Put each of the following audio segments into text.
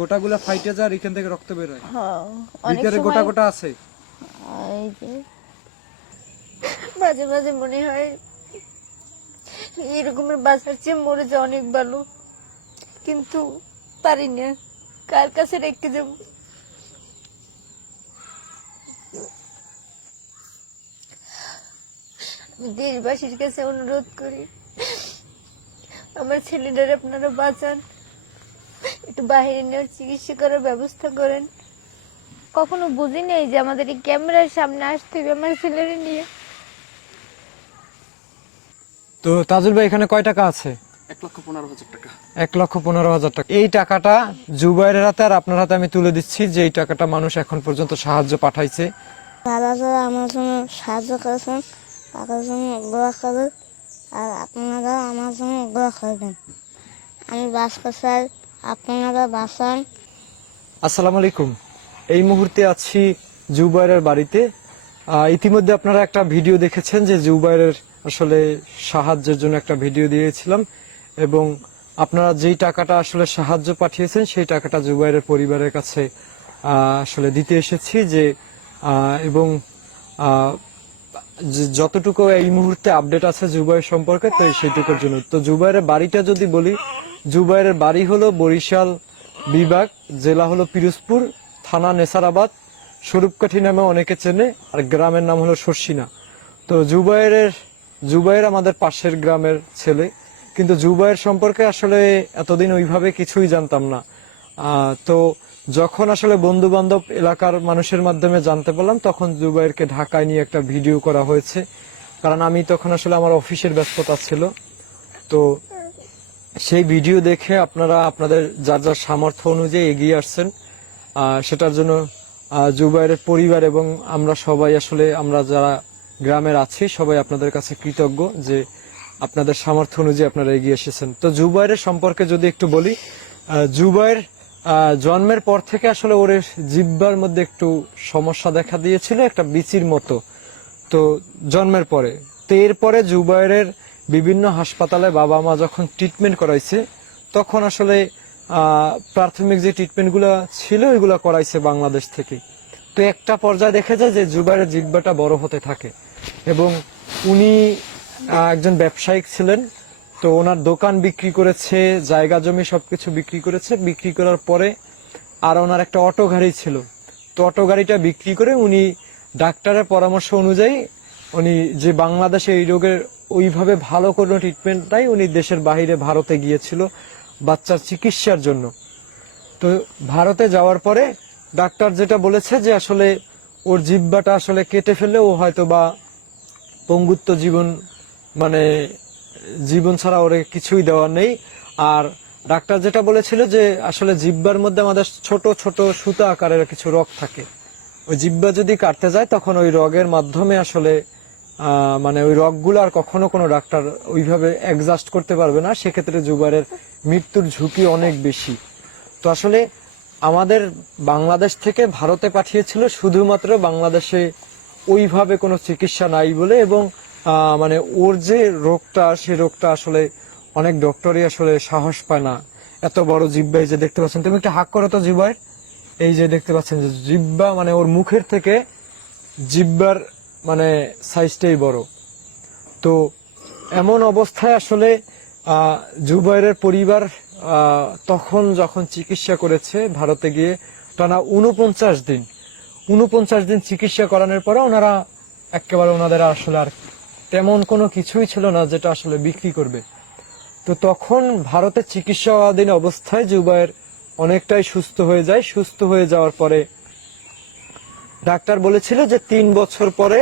গোটাগুলো ফাইটে যায় আর এখান থেকে রক্ত বের হয়। হ্যাঁ, অনেক ভিতরে সময় গোটা গোটা আছে। এই যে মাঝে মাঝে মনে হয় এরকমের বাঁচার চেয়ে মরে যাওয়া অনেক ভালো, কিন্তু পারি না, কার কাছে রেখে যাবো। দেশবাসীর কাছে অনুরোধ করি, আমার ছেলেদের আপনারা বাঁচান, একটু বাইরে নেওয়ার চিকিৎসা করার ব্যবস্থা করেন। কখনো বুঝি নেই যে আমাদের এই ক্যামেরার সামনে আসতে হবে আমার ছেলেরে নিয়ে। তো তাজুল ভাই এখানে কয় টাকা আছে? 1,15,000 টাকা। 1,15,000 টাকা। এই টাকাটা জুবাইরের হাতে আর আপনার হাতে আমি তুলে দিচ্ছি, যে এই টাকাটা মানুষ এখন পর্যন্ত সাহায্য পাঠাইছে। দাদা যারা আমার জন্য সাহায্য করেছেন তাদের জন্য দোয়া করুন, আর আপনারা আমার জন্য দোয়া করবেন। আমি বাঁচতে চাই, আপনারা বাঁচান। আসসালামু আলাইকুম। এই মুহূর্তে আছি জুবাইরের বাড়িতে। ইতিমধ্যে আপনারা একটা ভিডিও দেখেছেন যে জুবাইরের আসলে সাহায্যের জন্য একটা ভিডিও দিয়েছিলাম, এবং আপনারা যেই টাকাটা আসলে সাহায্য পাঠিয়েছেন সেই টাকাটা জুবাইরের পরিবারের কাছে আসলে দিতে এসেছি, যে এবং যতটুকু এই মুহূর্তে আপডেট আছে জুবাইর সম্পর্কে, তো সেইটুকুর জন্য। তো জুবাইরের বাড়িটা যদি বলি, জুবাইরের বাড়ি হলো বরিশাল বিভাগ, জেলা হলো পিরোজপুর, থানা নেসারাবাদ, স্বরূপকাঠি নামে অনেকে চেনে, আর গ্রামের নাম হলো শর্ষিনা। তো জুবাইর আমাদের পাশের গ্রামের ছেলে, কিন্তু জুবাইর সম্পর্কে আসলে এতদিন ওইভাবে কিছুই জানতাম না। তো যখন আসলে বন্ধু বান্ধব এলাকার মানুষের মাধ্যমে জানতে পারলাম, তখন জুবাইরকে ঢাকায় নিয়ে একটা ভিডিও করা হয়েছে, কারণ আমি তখন আসলে আমার অফিসের ব্যস্ততা ছিল। তো সেই ভিডিও দেখে আপনারা আপনাদের যার যার সামর্থ্য অনুযায়ী এগিয়ে আসছেন, সেটার জন্য জুবাইরের পরিবার এবং আমরা সবাই আসলে, আমরা যারা গ্রামের আছি সবাই আপনাদের কাছে কৃতজ্ঞ যে আপনাদের সামর্থ্য অনুযায়ী আপনারা এগিয়ে এসেছেন। তো জুবাইরের সম্পর্কে যদি একটু বলি, জুবাইর জন্মের পর থেকে আসলে ওর জিহ্বার মধ্যে একটু সমস্যা দেখা দিয়েছিল, একটা বিচির মতো। তো জন্মের পরে, তো এরপরে জুবাইরের বিভিন্ন হাসপাতালে বাবা মা যখন ট্রিটমেন্ট করাইছে, তখন আসলে প্রাথমিক যে ট্রিটমেন্টগুলো ছিল ওইগুলো করাইছে বাংলাদেশ থেকে। তো একটা পর্যায়ে দেখা যায় যে জুবাইরের জিহ্বাটা বড় হতে থাকে, এবং উনি একজন ব্যবসায়িক ছিলেন। তো ওনার দোকান বিক্রি করেছে, জায়গা জমি সবকিছু বিক্রি করেছে। বিক্রি করার পরে আর ওনার একটা অটো গাড়ি ছিল, তো অটো গাড়িটা বিক্রি করে উনি ডাক্তারের পরামর্শ অনুযায়ী উনি যে বাংলাদেশে এই রোগের ওইভাবে ভালো কোনো ট্রিটমেন্ট নাই, উনি দেশের বাইরে ভারতে গিয়েছিল বাচ্চার চিকিৎসার জন্য। তো ভারতে যাওয়ার পরে ডাক্তার যেটা বলেছে যে আসলে ওর জিহ্বাটা আসলে কেটে ফেললে ও হয়তো বা পঙ্গুত্ব জীবন, মানে জীবন ছাড়া ওরে কিছুই দেওয়ার নেই। আর ডাক্তার যেটা বলেছিল যে আসলে জিহ্বার মধ্যে আমাদের ছোট ছোট সুতা আকারের কিছু রগ থাকে, ওই জিহ্বা যদি কাটতে যায় তখন ওই রগের মাধ্যমে আসলে মানে ওই রগগুলো আর কখনো কোনো ডাক্তার ওইভাবে অ্যাডজাস্ট করতে পারবে না, সেক্ষেত্রে জুবাইরের মৃত্যুর ঝুঁকি অনেক বেশি। তো আসলে আমাদের বাংলাদেশ থেকে ভারতে পাঠিয়েছিল শুধুমাত্র বাংলাদেশে ওইভাবে কোনো চিকিৎসা নাই বলে, এবং মানে ওর যে রোগটা, সে রোগটা আসলে অনেক ডক্টরই আসলে সাহস পায় না। এত বড় জিহ্বা, এই যে দেখতে পাচ্ছেন, তুমি একটা হাক করো তো জিহ্বার, এই যে দেখতে পাচ্ছেন যে জিহ্বা, মানে ওর মুখের থেকে জিহ্বার মানে সাইজটাই বড়। তো এমন অবস্থায় আসলে জুবাইরের পরিবার তখন যখন চিকিৎসা করেছে ভারতে গিয়ে, টানা 49 দিন চিকিৎসা করানোর পরে ওনারা একেবারে, ওনাদের আসলে আর তেমন কোনো কিছুই ছিল না যেটা আসলে বিক্রি করবে। তো তখন ভারতের চিকিৎসাধীন অবস্থায় জুবাইর অনেকটাই সুস্থ হয়ে যায়। সুস্থ হয়ে যাওয়ার পরে ডাক্তার বলেছিল যে 3 বছর পরে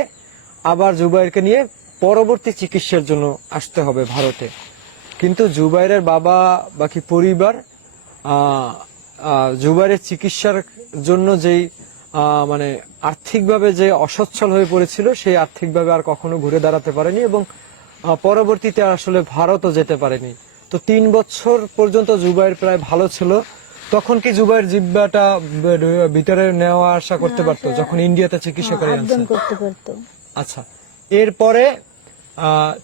আবার জুবাইরকে নিয়ে পরবর্তী চিকিৎসার জন্য আসতে হবে ভারতে। কিন্তু জুবাইরের বাবা বাকি পরিবার জুবাইরের চিকিৎসার জন্য যেই মানে আর্থিকভাবে যে অসচ্ছল হয়ে পড়েছিল, সেই আর্থিকভাবে আর কখনো ঘুরে দাঁড়াতে পারেনি, এবং পরবর্তীতে আসলে ভারতও যেতে পারেনি। তো 3 বছর পর্যন্ত জুবাইর প্রায় ভালো ছিল। তখন কি জুবাইর জিহ্বাটা ভিতরে নেওয়া আসা করতে পারতো যখন ইন্ডিয়াতে চিকিৎসা করে আনছেন? করতে পারতো। আচ্ছা, এরপরে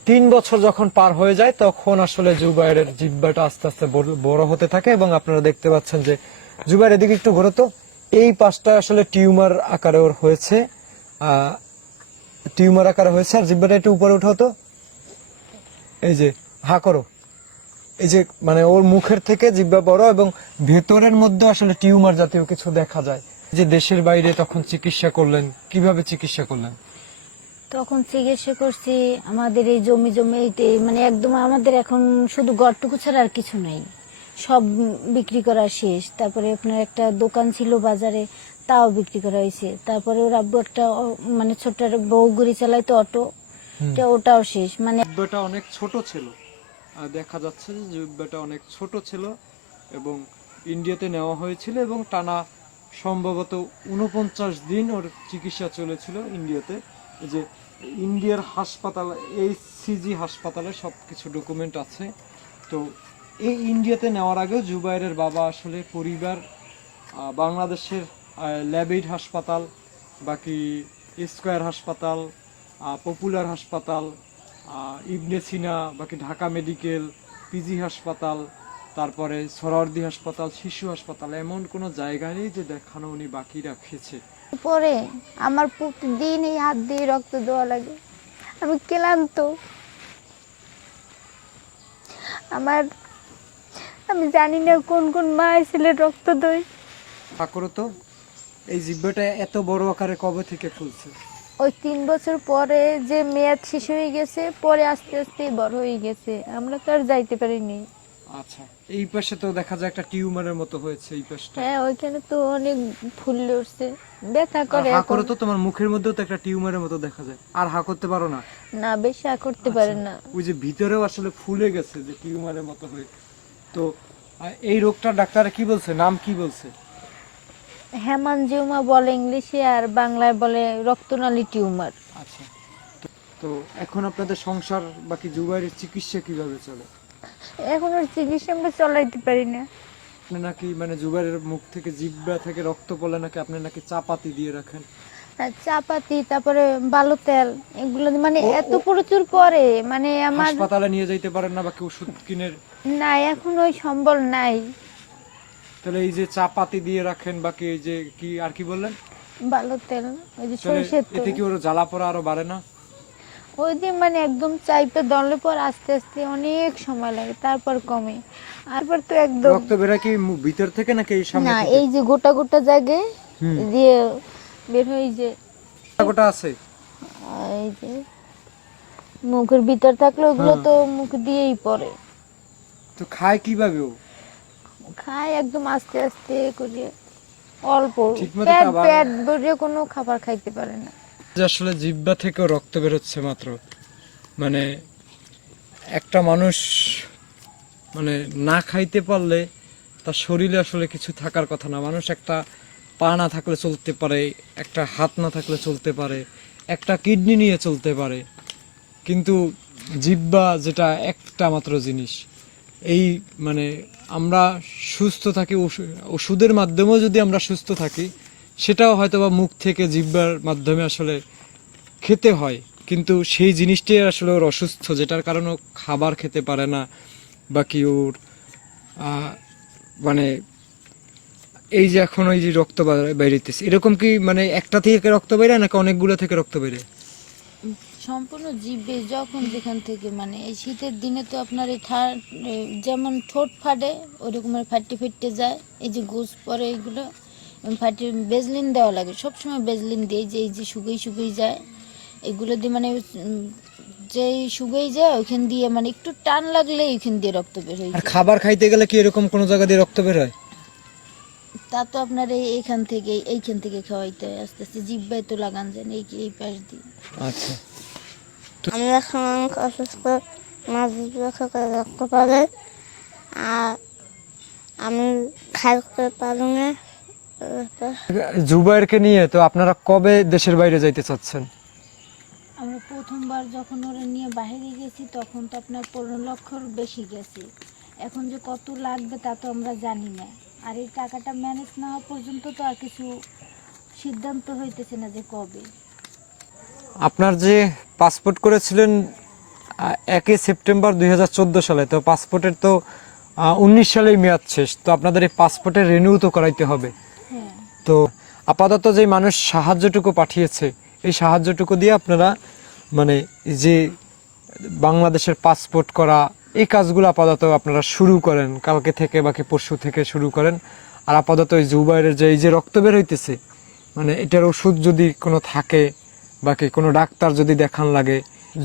3 বছর যখন পার হয়ে যায় তখন আসলে জুবাইরের জিহ্বাটা আস্তে আস্তে বড় হতে থাকে, এবং আপনারা দেখতে পাচ্ছেন যে জুবাইর এদিকে একটু ঘোরো তো। এই পাশটা আসলে টিউমার আকারে ওর হয়েছে, টিউমার আকারে হয়েছে। আর জিব্বাটা একটু উপরে উঠাও তো, এই যে হা করো, এই যে মানে ওর মুখের থেকে জিব্বা বড় এবং ভেতরের মধ্যে আসলে টিউমার জাতীয় কিছু দেখা যায়। যে দেশের বাইরে তখন চিকিৎসা করলেন, কিভাবে চিকিৎসা করলেন? তখন চিকিৎসা করছি, আমাদের এই জমি জমি মানে একদম আমাদের এখন শুধু গড়টুকু ছাড়া আর কিছু নাই, সব বিক্রি করা শেষ। তারপরে আপনার একটা দোকান ছিল বাজারে, তাও বিক্রি করা হয়েছে। তারপরে ওর আব্বু একটা মানে ছোট্ট একটা বউগুড়ি চালাইতো অটো, ওটাও শেষ। মানে জিব্বাটা অনেক ছোট ছিল, দেখা যাচ্ছে যে জিব্বাটা অনেক ছোট ছিল এবং ইন্ডিয়াতে নেওয়া হয়েছিল এবং টানা সম্ভবত 49 দিন ওর চিকিৎসা চলেছিল ইন্ডিয়াতে। এই যে ইন্ডিয়ার হাসপাতাল, এই সিজি হাসপাতালে সবকিছু ডকুমেন্ট আছে। তো এই ইন্ডিয়াতে নেওয়ার আগেও জুবাইরের বাবা আসলে পরিবার বাংলাদেশের ল্যাবেইড হাসপাতাল, বাকি স্কয়ার হাসপাতাল, পপুলার হাসপাতাল, ইবনে সিনা, বাকি ঢাকা মেডিকেল, পিজি হাসপাতাল, তারপরে সোহরাওয়ার্দী হাসপাতাল, শিশু হাসপাতাল, এমন কোনো জায়গায় নেই যে দেখানো উনি বাকি রাখেছে। পরে আমার প্রতিদিন এই হাত দিয়ে রক্ত দেওয়া লাগে, আমি ক্লান্ত। আমি জানি না কোন কোন মায়ের ছেলে রক্ত দেয়। ঠাকুর তো এই জিব্বাটা এত বড় আকারে কবে থেকে ফুলছে? ওই 3 বছর পরে যে মেয়াদ শেষ হয়ে গেছে, পরে আস্তে আস্তে বড় হয়ে গেছে, আমরা তো আর যাইতে পারিনি। আচ্ছা, এই পাশে তো দেখা যায় একটা টিউমারের মতো হয়েছে এই পাশটা। হ্যাঁ, ওইখানে তো অনেক ফুল উঠছে, ব্যথা আর করে হা এখন। করো তো, তোমার মুখের মধ্যেও তো একটা টিউমারের মতো দেখা যায়। আর হা করতে পারো না? না, বেশি করতে পারে না। ওই যে ভিতরেও আসলে ফুলে গেছে যে টিউমারের মতো হয়ে। তো এই রোগটা ডাক্তার কি বলছে, নাম কি বলছে? হেমানজিওমা বলে ইংলিশে, আর বাংলায় বলে রক্তনালী টিউমার। আচ্ছা, তো এখন আপনাদের সংসার বাকি জুবাইরের চিকিৎসা কিভাবে চলে? এখন ওর চিকিৎসা আমরা চালাইতে পারি না। আপনি নাকি মানে জুবাইরের মুখ থেকে, জিহ্বা থেকে রক্ত পড়লে নাকি আপনি নাকি চাপাতি দিয়ে রাখেন? আর চাপাতি, তারপরে বালো তেল, এগুলো মানে এত প্রচুর পরে, মানে আমার হাসপাতালে নিয়ে যাইতে পারেন না বাকি ওষুধ কিনে? না, এখন ওই সম্বল নাই। তাহলে এই যে চাপাতি দিয়ে রাখেন, বাকি এই যে কি আর কি বললেন, বালো তেল, ওই যে তাহলে সরষের এতে তেল, কি ওর জ্বালা পোড়া আরো বাড়ে না? ওই দিন মানে একদম চাইপে দলে পর আস্তে আস্তে অনেক সময় লাগে, তারপর কমে। তারপর তো একদম রক্ত বেরা কি ভিতর থেকে নাকি এই সামনে না, থেকে? এই যে গোটা গোটা জায়গায় দিয়ে বের হয়ে, যে গোটা আছে, এই যে মুখের ভিতর থাকলে ওগুলো তো মুখ দিয়েই পড়ে। তো খায় কিভাবে ও? খায় একদম আস্তে আস্তে করে, অল্প, ঠিকমতো পেট খাবার- পেট ভরে কোনো খাবার খাইতে পারে না। যে আসলে জিহ্বা থেকেও রক্ত বেরোচ্ছে মাত্র, মানে একটা মানুষ মানে না খাইতে পারলে তার শরীরে আসলে কিছু থাকার কথা না। মানুষ একটা পা না থাকলে চলতে পারে, একটা হাত না থাকলে চলতে পারে, একটা কিডনি নিয়ে চলতে পারে, কিন্তু জিহ্বা যেটা একটা মাত্র জিনিস, এই মানে আমরা সুস্থ থাকি ওষুধের মাধ্যমেও যদি আমরা সুস্থ থাকি, সেটাও হয়তো বা মুখ থেকে জিহ্বার মাধ্যমে আসলে খেতে হয়, কিন্তু সেই জিনিসটাই আসলে ওর অসুস্থ, যেটার কারণে ও খাবার খেতে পারে না। বাকি ওর মানে এই যে এখন ওই যে রক্ত বেরিতেছে, এরকম কি মানে একটা থেকে রক্ত বেরোয় নাকি অনেকগুলো থেকে রক্ত বেরোয়? সম্পূর্ণ জিভে যখন যেখান থেকে, মানে এই শীতের দিনে তো আপনার এই যেমন ঠোঁট ফাটে ওরকমের ফাটতে ফেটে যায়, এই যে গোস পরে এইগুলো ফাটে, বেজলিন দেওয়া লাগে সবসময়, বেজলিন দিয়ে এই যে শুকিয়ে যায় এগুলো দিয়ে, মানে যেই শুকিয়ে যায় ওইখান দিয়ে মানে একটু টান লাগলে ওইখান দিয়ে রক্ত বের হয়ে আর যায়। খাবার খাইতে গেলে কি এরকম কোনো জায়গা দিয়ে রক্ত বের হয়? তা তো আপনার এইখান থেকে খাওয়াইতে হয়, আস্তে আস্তে জিভ্বায় তো লাগান যায় না, এই পাশ দিয়ে। আচ্ছা, আমি এখন অনেক অসুস্থ, মাছ থেকে রক্ত পড়ে, আর আমি খাইতে পারি না। জুবাইরকে নিয়ে তো আপনারা কবে দেশের বাইরে যাইতে চাচ্ছেন? আমরা প্রথমবার যখন ওরা নিয়ে বাইরে গেছি তখন তো আপনার 15 লক্ষর বেশি গেছে, এখন যে কত লাগবে তা তো আমরা জানি না। আর এই টাকাটা ম্যানেজ না হওয়া পর্যন্ত তো আর কিছু সিদ্ধান্ত হইতেছে না যে কবে। আপনার যে পাসপোর্ট করেছিলেন 1 সেপ্টেম্বর 2014 সালে, তো পাসপোর্টের তো 19 সালেই মেয়াদ শেষ, তো আপনাদের এই পাসপোর্টের রিনিউ তো করাইতে হবে। হ্যাঁ। তো আপাতত যে মানুষ সাহায্যটুকু পাঠিয়েছে এই সাহায্যটুকু দিয়ে আপনারা মানে যে বাংলাদেশের পাসপোর্ট করা এই কাজগুলো আপাতত আপনারা শুরু করেন, কালকে থেকে বাকি পরশু থেকে শুরু করেন। আর আপাতত এই জুবাইরের যে এই যে রক্ত বের হইতেছে, মানে এটার ওষুধ যদি কোনো থাকে বাকি কোনো ডাক্তার যদি দেখান লাগে,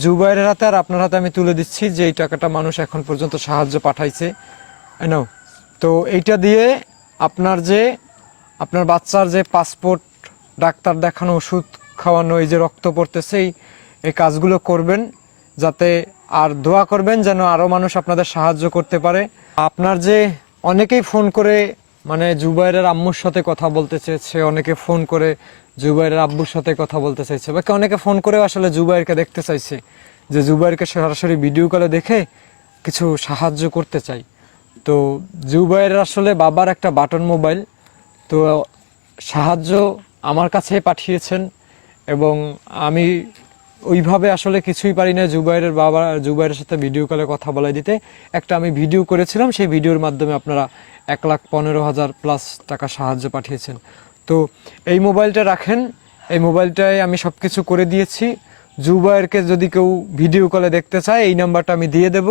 জুবাইরের হাতে আর আপনার হাতে আমি তুলে দিচ্ছি যে এই টাকাটা মানুষ এখন পর্যন্ত সাহায্য পাঠাইছে। নাও, তো এইটা দিয়ে আপনার বাচ্চার যে পাসপোর্ট, ডাক্তার দেখানো, ওষুধ খাওয়ানো, এই যে রক্ত পড়তেছে এই কাজগুলো করবেন, যাতে আর দোয়া করবেন যেন আরো মানুষ আপনাদের সাহায্য করতে পারে। আপনার যে অনেকেই ফোন করে মানে জুবাইরের আম্মুর সাথে কথা বলতে চেয়েছে, অনেকে ফোন করে জুবাইরের আব্বুর সাথে কথা বলতে চাইছে, বাকি অনেকে ফোন করেও আসলে জুবাইরকে দেখতে চাইছে, যে জুবাইরকে সরাসরি ভিডিও কলে দেখে কিছু সাহায্য করতে চাই। তো জুবাইরের আসলে বাবার একটা বাটন মোবাইল, তো সাহায্য আমার কাছে পাঠিয়েছেন এবং আমি ওইভাবে আসলে কিছুই পারি না জুবাইরের সাথে ভিডিও কলে কথা বলাই দিতে। একটা আমি ভিডিও করেছিলাম, সেই ভিডিওর মাধ্যমে আপনারা 1,15,000 প্লাস টাকা সাহায্য পাঠিয়েছেন। তো এই মোবাইলটা রাখেন, এই মোবাইলটায় আমি সবকিছু করে দিয়েছি। জুবাইরকে যদি কেউ ভিডিও কলে দেখতে চায় এই নাম্বারটা আমি দিয়ে দেব,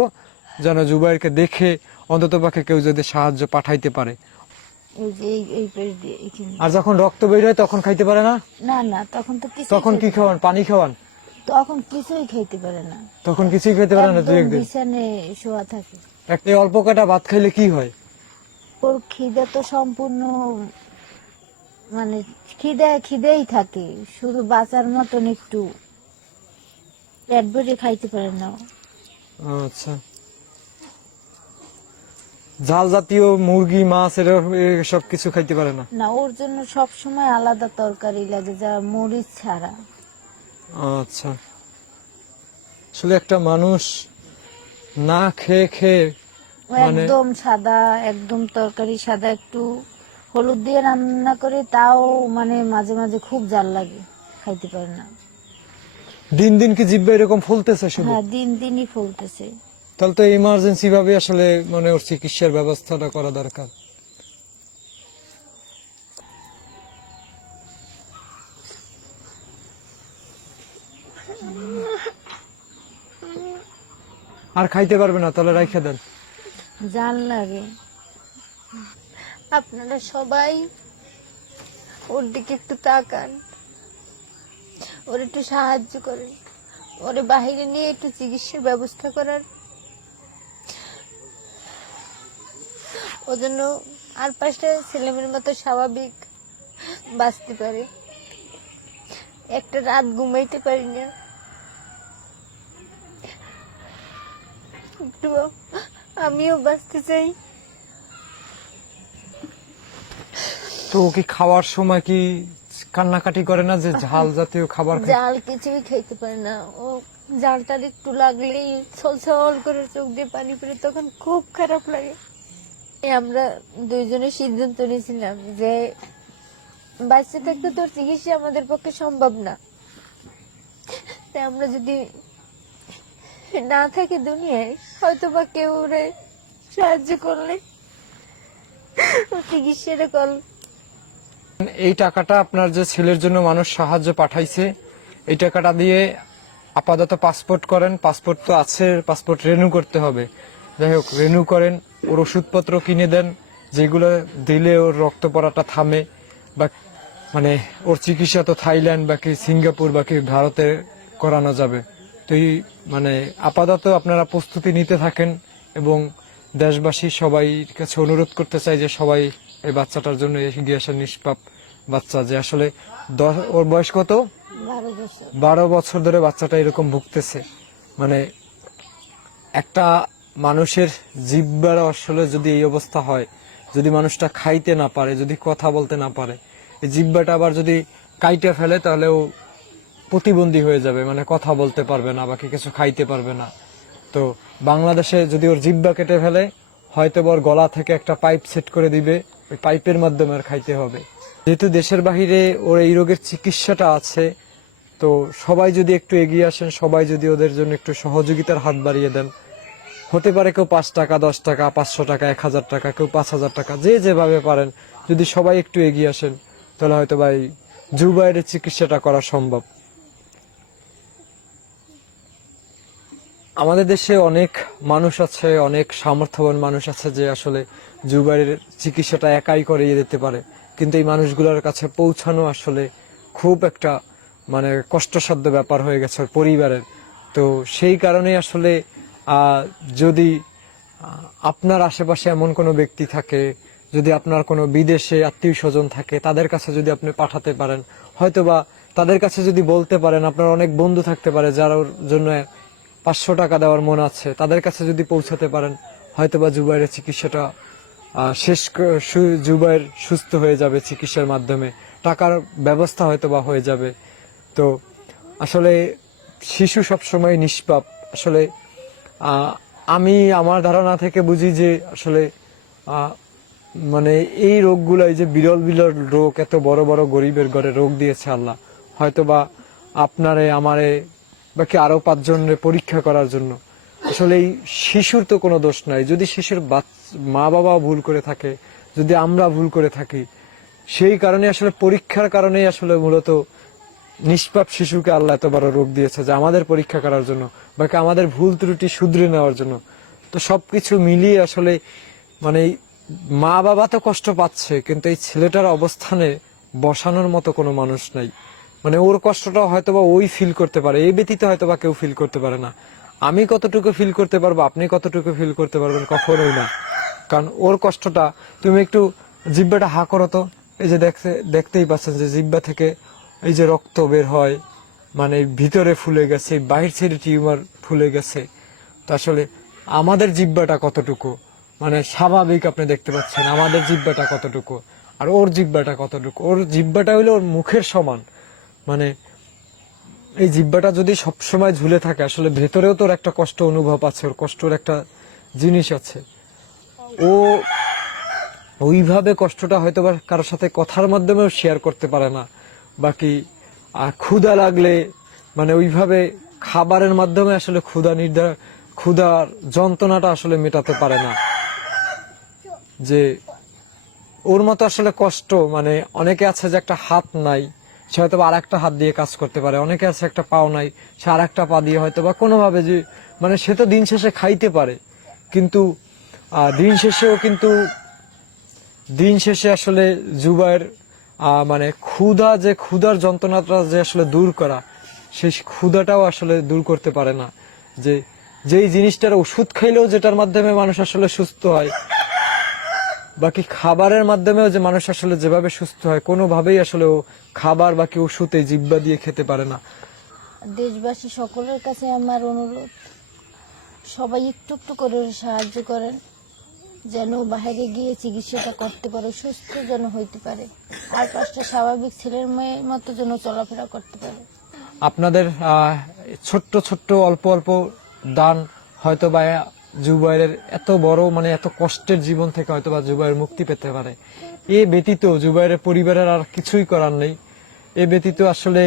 যেন জুবাইরকে দেখে অন্ততপক্ষে কেউ যদি সাহায্য পাঠাইতে পারে। এই যে এই পেজ দিয়ে এখানে। আর যখন রক্ত বের হয় তখন খাইতে পারে না? না না, তখন তো কিছু, তখন কি খাওয়ান? পানি খাওয়ান? তখন কিছুই খাইতে পারে না, তখন কিছুই খেতে পারে না, দুই একদম একদিন বিছানায় শোয়া থাকে। একটা অল্প কাটা ভাত খাইলে কি হয়? ওর খিদে তো সম্পূর্ণ মানে খিদেই থাকে, শুধু বাঁচার মতন একটু পেট ভরে খাইতে পারে না। আচ্ছা, ঝাল জাতীয় মুরগি, মাছ সব কিছু খাইতে পারে না? না, ওর জন্য সব সময় আলাদা তরকারি লাগে, যা মরিচ ছাড়া। আচ্ছা, আসলে একটা মানুষ না খেয়ে খেয়ে ও একদম সাদা, একদম তরকারি সাদা, একটু হলুদ দিয়ে রান্না করে তাও মানে মাঝে মাঝে খুব জাল লাগে, খাইতে পারে না। দিন দিন কি জিহ্বা এরকম ফুলতেছে শুধু? হ্যাঁ, দিন দিনই ফুলতেছে। তাহলে তো ইমার্জেন্সি ভাবে আসলে মানে ওর চিকিৎসার ব্যবস্থাটা করা দরকার। আর খাইতে পারবে না, তাহলে রাইখে দেন। জাল লাগে। আপনারা সবাই ওর দিকে একটু তাকান, ওর একটু সাহায্য করেন, ওরে বাহিরে নিয়ে একটু চিকিৎসার ব্যবস্থা করার, ও জন্য আর 5টা ছেলেমেয়ের মতো স্বাভাবিক বাঁচতে পারে। একটা রাত ঘুমাইতে পারি না, একটু আমিও বাঁচতে চাই। তো ও কি খাওয়ার সময় কি কান্নাকাটি করে না যে ঝাল জাতীয় খাবার খায়? জাল কিছুই খাইতে পারে না, ও জালটার একটু লাগলেই ছলছল করে চোখ দিয়ে পানি পড়ে, তখন খুব খারাপ লাগে। আমরা দুইজনে সিদ্ধান্ত নিয়েছিলাম যে বাচ্চা থাকতে তোর চিকিৎসা আমাদের পক্ষে সম্ভব না, তাই আমরা যদি না থাকে দুনিয়ায়, হয়তো বা কেউ ওরে সাহায্য করলে চিকিৎসাটা কর। এই টাকাটা আপনার যে ছেলের জন্য মানুষ সাহায্য পাঠাইছে, এই টাকাটা দিয়ে আপাতত পাসপোর্ট করেন। পাসপোর্ট তো আছে, পাসপোর্ট রিনিউ করতে হবে। যাই হোক, রিনিউ করেন, ওর ওষুধপত্র কিনে দেন, যেগুলো দিলে ওর রক্ত পড়াটা থামে, বা মানে ওর চিকিৎসা তো থাইল্যান্ড বাকি সিঙ্গাপুর বাকি ভারতে করানো যাবে। তো এই মানে আপাতত আপনারা প্রস্তুতি নিতে থাকেন, এবং দেশবাসী সবাই কাছে অনুরোধ করতে চাই যে সবাই এই বাচ্চাটার জন্য এগিয়ে আসেন। নিষ্পাপ বাচ্চা যে আসলে ওর বয়স কত? 12 বছর। 12 বছর ধরে বাচ্চাটা এরকম ভুগতেছে। মানে একটা মানুষের জিহ্বার আসলে যদি এই অবস্থা হয়, যদি মানুষটা খাইতে না পারে, যদি কথা বলতে না পারে, এই জিহ্বাটা আবার যদি কাইটে ফেলে তাহলে ও প্রতিবন্ধী হয়ে যাবে, মানে কথা বলতে পারবে না, বাকি কিছু খাইতে পারবে না। তো বাংলাদেশে যদি ওর জিহ্বা কেটে ফেলে, হয়তো ওর গলা থেকে একটা পাইপ সেট করে দিবে, ওই পাইপের মাধ্যমে আর খাইতে হবে। যেহেতু দেশের বাহিরে ওর এই রোগের চিকিৎসাটা আছে, তো সবাই যদি একটু এগিয়ে আসেন, সবাই যদি ওদের জন্য একটু সহযোগিতার হাত বাড়িয়ে দেন, হতে পারে কেউ 5 টাকা, 10 টাকা, 500 টাকা, 1000 টাকা, কেউ 5000 টাকা, যে যেভাবে পারেন যদি সবাই একটু এগিয়ে আসেন তাহলে হয়তো ভাই জুবাইরের চিকিৎসাটা করা সম্ভব। আমাদের দেশে অনেক মানুষ আছে, অনেক সামর্থ্যবান মানুষ আছে যে আসলে জুবাইরের চিকিৎসাটা একাই করিয়ে দিতে পারে, কিন্তু এই মানুষগুলোর কাছে পৌঁছানো আসলে খুব একটা মানে কষ্টসাধ্য ব্যাপার হয়ে গেছে ওর পরিবারের। তো সেই কারণে আসলে যদি আপনার আশেপাশে এমন কোনো ব্যক্তি থাকে, যদি আপনার কোনো বিদেশে আত্মীয় স্বজন থাকে, তাদের কাছে যদি আপনি পাঠাতে পারেন, হয়তোবা তাদের কাছে যদি বলতে পারেন, আপনার অনেক বন্ধু থাকতে পারে যার ওর জন্য 500 টাকা দেওয়ার মন আছে, তাদের কাছে যদি পৌঁছাতে পারেন, হয়তোবা জুবাইরের চিকিৎসাটা জুবাইর সুস্থ হয়ে যাবে চিকিৎসার মাধ্যমে, টাকার ব্যবস্থা হয়তোবা হয়ে যাবে। তো আসলে শিশু সবসময় নিষ্পাপ। আসলে আমি আমার ধারণা থেকে বুঝি যে আসলে মানে এই রোগগুলো, এই যে বিরল বিরল রোগ, এত বড় বড় গরিবের ঘরে রোগ দিয়েছে আল্লাহ, হয়তোবা আপনারে আমারে বাকি আরো 5 জনের পরীক্ষা করার জন্য। আসলে এই শিশুর তো কোনো দোষ নাই, যদি শিশুর মা বাবা ভুল করে থাকে, যদি আমরা ভুল করে থাকি, সেই কারণে আসলে পরীক্ষার কারণেই আসলে মূলত নিষ্পাপ শিশুকে আল্লাহ এত বড় রোগ দিয়েছে, যে আমাদের পরীক্ষা করার জন্য, বাকি আমাদের ভুল ত্রুটি শুধরে নেওয়ার জন্য। তো সবকিছু মিলিয়ে আসলে মানে মা বাবা তো কষ্ট পাচ্ছে, কিন্তু এই ছেলেটার অবস্থানে বসানোর মতো কোনো মানুষ নাই। মানে ওর কষ্টটা হয়তোবা ওই ফিল করতে পারে, এই ব্যতীত হয়তোবা কেউ ফিল করতে পারে না। আমি কতটুকু ফিল করতে পারবো, আপনি কতটুকু ফিল করতে পারবেন, কখনোই না। কারণ ওর কষ্টটা, তুমি একটু জিহ্বাটা হা করো তো, এই যে দেখতেই পাচ্ছেন যে জিহ্বা থেকে এই যে রক্ত বের হয়, মানে ভিতরে ফুলে গেছে, বাহির ছেড়ে টিউমার ফুলে গেছে। তো আসলে আমাদের জিহ্বাটা কতটুকু মানে স্বাভাবিক, আপনি দেখতে পাচ্ছেন আমাদের জিহ্বাটা কতটুকু, আর ওর জিহ্বাটা কতটুকু। ওর জিহ্বাটা হইলো ওর মুখের সমান। মানে এই জিহ্বাটা যদি সবসময় ঝুলে থাকে, আসলে ভেতরেও তোর একটা কষ্ট অনুভব আছে, ওর কষ্টের একটা জিনিস আছে। ও ওইভাবে কষ্টটা হয়তো বা কারোর সাথে কথার মাধ্যমেও শেয়ার করতে পারে না। বাকি ক্ষুধা লাগলে মানে ওইভাবে খাবারের মাধ্যমে আসলে ক্ষুধার যন্ত্রণাটা আসলে মেটাতে পারে না। যে ওর মতো আসলে কষ্ট, মানে অনেকে আছে যে একটা হাত নাই, সে হয়তো আর একটা হাত দিয়ে কাজ করতে পারে, অনেকে আছে একটা পাও নাই, সে আর একটা পা দিয়ে হয়তো বা কোনোভাবে যে মানে সে তো দিন শেষে খাইতে পারে, কিন্তু দিন শেষে আসলে জুবাইর মানে ক্ষুধার যন্ত্রণাটা যে আসলে দূর করা, সেই ক্ষুধাটাও আসলে দূর করতে পারে না। যেই জিনিসটার ওষুধ খাইলেও যেটার মাধ্যমে মানুষ আসলে সুস্থ হয়, বাকি খাবারের মাধ্যমেও যে মানুষ আসলে যেভাবে সুস্থ হয়, কোনোভাবেই আসলে ও খাবার বাকি ওষুধ এই জিহ্বা দিয়ে খেতে পারে না। দেশবাসী সকলের কাছে আমার অনুরোধ, সবাই একটু একটু করে ওর সাহায্য করেন, যেন বাইরে গিয়ে চিকিৎসাটা করতে পারে, সুস্থ যেন হইতে পারে, আর 5টা স্বাভাবিক ছেলের মেয়ের মতো যেন চলাফেরা করতে পারে। আপনাদের ছোট্ট ছোট্ট অল্প অল্প দান হয়তো বা জুবাইরের এত বড় মানে এত কষ্টের জীবন থেকে হয়তো বা জুবাইর মুক্তি পেতে পারে। এ ব্যতীত জুবাইরের পরিবারের আর কিছুই করার নেই। এ ব্যতীত আসলে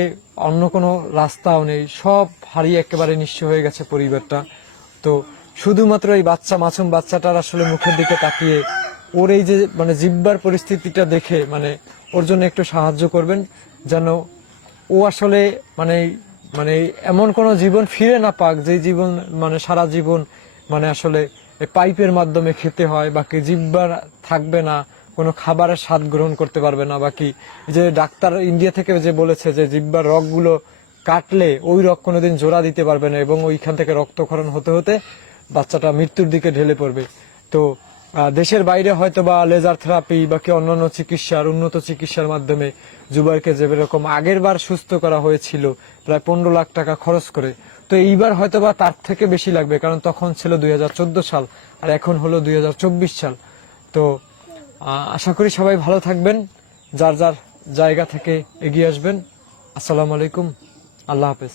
অন্য কোনো রাস্তাও নেই, সব হারিয়ে একেবারে নিঃস্ব হয়ে গেছে পরিবারটা। তো শুধুমাত্র এই মাসুম বাচ্চাটার আসলে মুখের দিকে তাকিয়ে ওর এই যে মানে জিহ্বার পরিস্থিতিটা দেখে মানে ওর জন্য একটু সাহায্য করবেন, যেন ও আসলে মানে মানে এমন কোন জীবন ফিরে না পাক, যে জীবন মানে সারা জীবন মানে আসলে পাইপের মাধ্যমে খেতে হয়, বাকি জিহ্বা থাকবে না, কোনো খাবারের স্বাদ গ্রহণ করতে পারবে না। বাকি যে ডাক্তার ইন্ডিয়া থেকে যে বলেছে যে জিহ্বার রগগুলো কাটলে ওই রগ কোনোদিন জোড়া দিতে পারবে না, এবং ওইখান থেকে রক্তক্ষরণ হতে হতে বাচ্চাটা মৃত্যুর দিকে ঢেলে পড়বে। তো দেশের বাইরে হয়তো বা লেজার থেরাপি বাকি অন্যান্য চিকিৎসার উন্নত চিকিৎসার মাধ্যমে জুবাইরকে যেরকম আগের বার সুস্থ করা হয়েছিল প্রায় 15 লাখ টাকা খরচ করে, তো এইবার হয়তো বা তার থেকে বেশি লাগবে, কারণ তখন ছিল 2014 সাল আর এখন হলো 2024 সাল। তো আশা করি সবাই ভালো থাকবেন, যার যার জায়গা থেকে এগিয়ে আসবেন। আসসালামু আলাইকুম, আল্লাহ হাফেজ।